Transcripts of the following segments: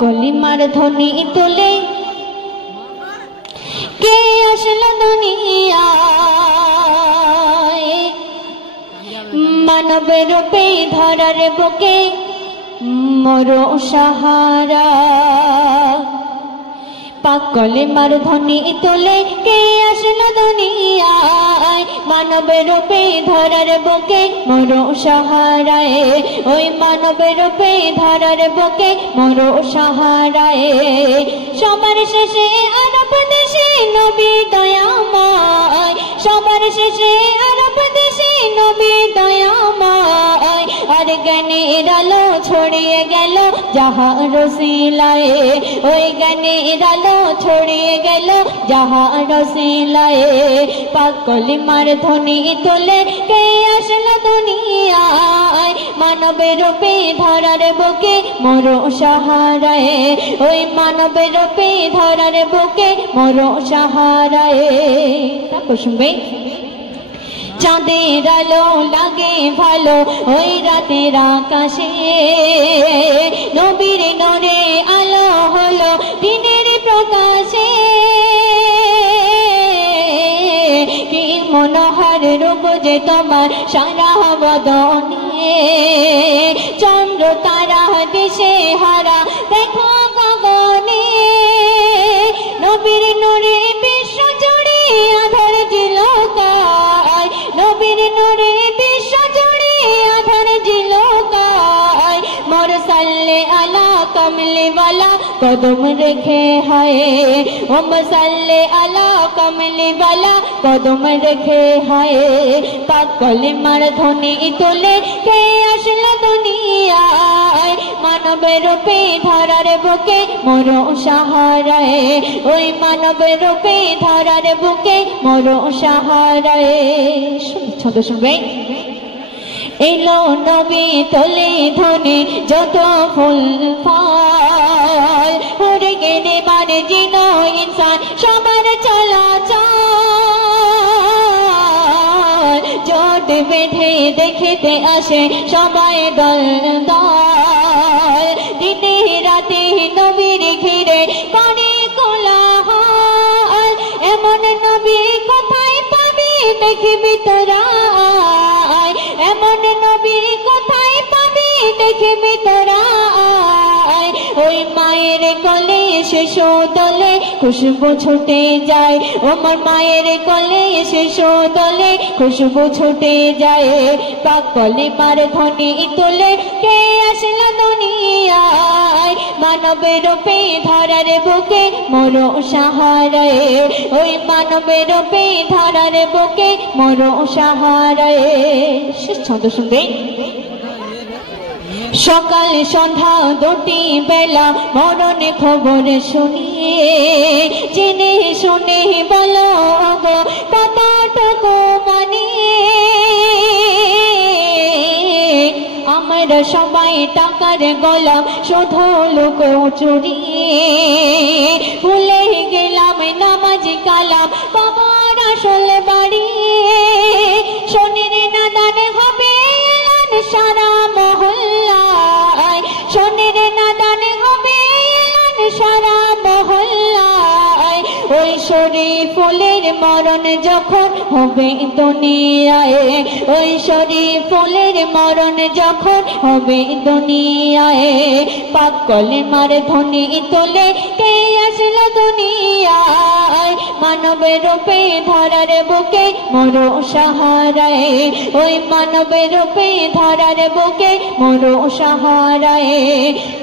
কলিমার ধ্বনি তোলে কে আসলো দুনিয়ায়, মানবের রূপে ধরার বুকে মরো সাহারা। কলিমার ধ্বনি তোলে কে আসলো দুনিয়ায়, মানবের রূপে ধরার বুকে মরো সাহারায়। ওই মানবের রূপে ধরার বুকে মরো সাহারায়। সবার শেষে আরব দেশে নবী দয়াময়, সবার শেষে আরব দেশে নবী দয়াময়। আর জ্ঞানের আলো ছড়িয়ে গেল জাহান রসিলায়, ওই জ্ঞানের আলো ছড়িয়ে গেল জাহান রসিলায়। কলিমার ধ্বনি তোলে কে আসলো দুনিয়ায়, মানবের রূপে ধরার বুকে মরো সাহারায়। ওই মানবের রূপে ধরার বুকে মরো সাহারায়। তারপর শুনবে চাঁদের আলো লাগে ভালো ওই রাতের আকাশে, নবীর নূরে আলো হলো দিনের প্রকাশে। কি মনোহর রূপ যে তোমার সারা বদনে, চন্দ্র তারা দিশে হারা দেখো গগনে। নবীর নূরে বিশ্ব জুড়ে আধার ঝিলকায়, নবীর নূরে বিশ্ব জুড়ে আধার ঝিলকায়। মোর সাল্লে আলা কমলে ওয়ালা কদম রেখে হায়, ও সাল্লে আলা কমলে ওয়ালা কদম রেখে হায়। কলিমার ধ্বনি তোলে কে আসলো দুনিয়ায়, মানবের রূপে ধরার বুকে মরো সাহারায়। ওই মানবের রূপে ধরার বুকে মরো সাহারায়। ছন্দ শুনবে এলো নবী তোলে ধ্বনি যত ফুল ফল, উড়ে গেলে মানে জিন ইনসান সবার চলাচল। জোট বেঁধে দেখিতে আসে সবাই দল দল, দিনে রাতে নবীর ঘিরে করে কোলাহল। এমন নবী কোথায় পাবি দেখিবি তোরা, এমন নবী কোথায় পাবি দেখিবি তোরা। ওই মায়ের কোলে শিশু দলে খুশবু ছুটে যায়, ওমর মায়ের কোলে শিশু দলে খুশবু ছুটে যায়। কলিমার ধ্বনি তোলে কে আসলো দুনিয়ায়, মানবের রূপে ধরার বুকে মরো সাহারায়। ওই মানবের রূপে ধরার বুকে মরো সাহারায়। ছন্দ শুনবে সকাল সন্ধ্যা দুটি বেলা মরণে খবর শুনিয়ে, জেনে শুনে বলো গো কতটুকু মানিয়ে। আমরা সবাই টাকার গোলাম শুধু লোক চুরিয়ে, ভুলে গেলাম নামাজ কালাম বাবার আসল বাড়ি। শনির নাদান হবে সারা মহল্লায়, শনির নাদান হবে সারা মহল্লায়। ওই শরীফ ফুলের মরণ যখন হবে দুনিয়ায়, ওই শরীফ ফুলের মরণ যখন হবে দুনিয়ায়। কলিমার ধ্বনি তোলে কে আসলো দুনিয়ায়, মানবের রূপে ধরার বুকে মরো সাহারায়। ওই মানবের রূপে ধরার বুকে মরো সাহারায়।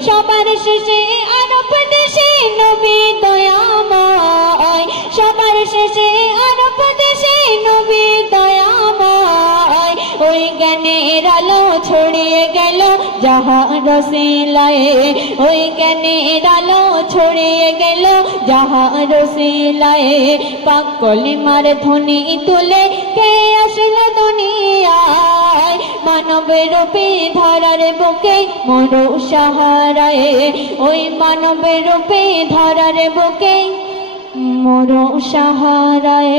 সবার শেষে আরব দেশে নবী দয়াময়, সবার শেষে আরব দেশে নবী দয়াময়। ওই জ্ঞানের আলো ছড়িয়ে গেল জাহান রসিলায়, ওই জ্ঞানের আলো ছড়িয়ে গেল জাহান রসিলায়। কলিমার ধ্বনি তোলে কে আসলো দুনিয়ায়, মানবের রূপে ধরার বুকে মরো সাহারায়। ওই মানবের রূপে ধরার বুকে মরো সাহারায়।